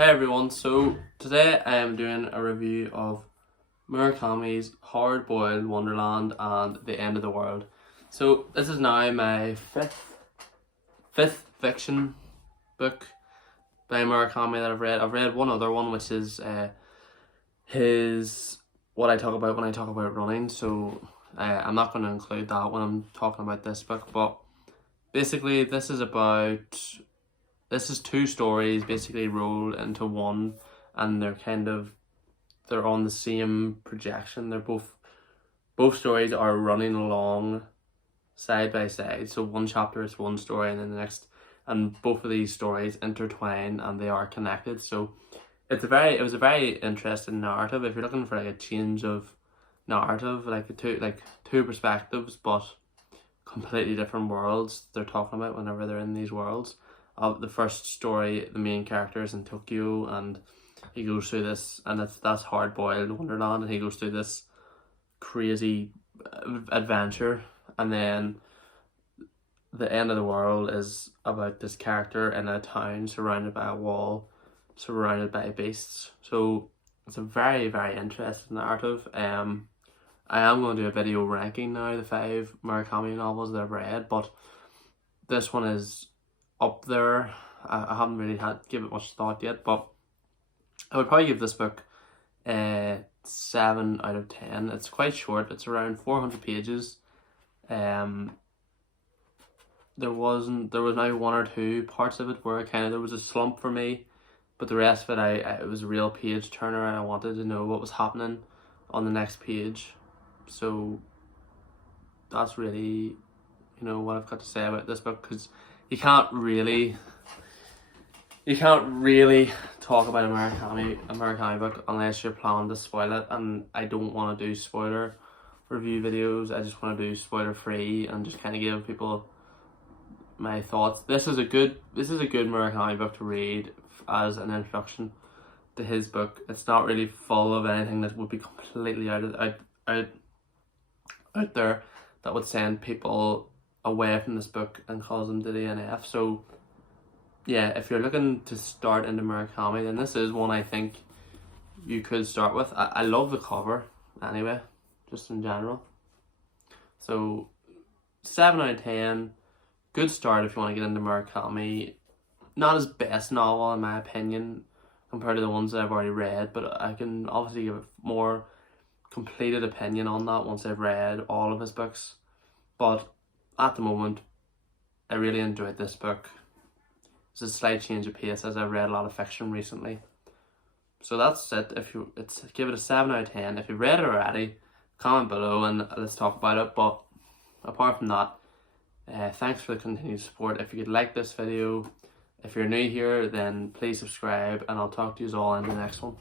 Hey everyone, so today I am doing a review of Murakami's Hard-Boiled Wonderland and The End of the World. So this is now my fifth fiction book by Murakami that I've read. I've read one other one, which is his what I talk about when I talk about running, so I'm not going to include that when I'm talking about this book, but basically this is two stories basically rolled into one, and they're on the same projection. They're both stories are running along side by side. So one chapter is one story and then the next, and both of these stories intertwine and they are connected. So it was a very interesting narrative. If you're looking for like a change of narrative, like two perspectives but completely different worlds they're talking about whenever they're in these worlds. The first story, the main character is in Tokyo and he goes through this, and that's Hard-Boiled Wonderland, and he goes through this crazy adventure. And then The End of the World is about this character in a town surrounded by a wall, surrounded by beasts. So it's a very, very interesting narrative. I am going to do a video ranking now the 5 Murakami novels that I've read, but this one is up there. I haven't really give it much thought yet, but I would probably give this book a 7 out of 10. It's quite short. It's around 400 pages. There was maybe one or two parts of it where there was a slump for me, but the rest of it it was a real page turner, and I wanted to know what was happening on the next page. So that's really what I've got to say about this book, because you can't really talk about a Murakami book unless you're planning to spoil it, and I don't want to do spoiler review videos. I just want to do spoiler free and just kind of give people my thoughts. This is a good Murakami book to read as an introduction to his book. It's not really full of anything that would be completely out there that would send people away from this book and cause them to DNF. So yeah, if you're looking to start into Murakami, then this is one I think you could start with. I love the cover anyway, just in general. So 7 out of 10, good start if you want to get into Murakami. Not his best novel in my opinion compared to the ones that I've already read, but I can obviously give a more completed opinion on that once I've read all of his books. But at the moment, I really enjoyed this book. It's a slight change of pace as I've read a lot of fiction recently. So that's it. Give it a 7 out of 10. If you've read it already, comment below and let's talk about it. But apart from that, thanks for the continued support. If you could like this video, if you're new here, then please subscribe, and I'll talk to you all in the next one.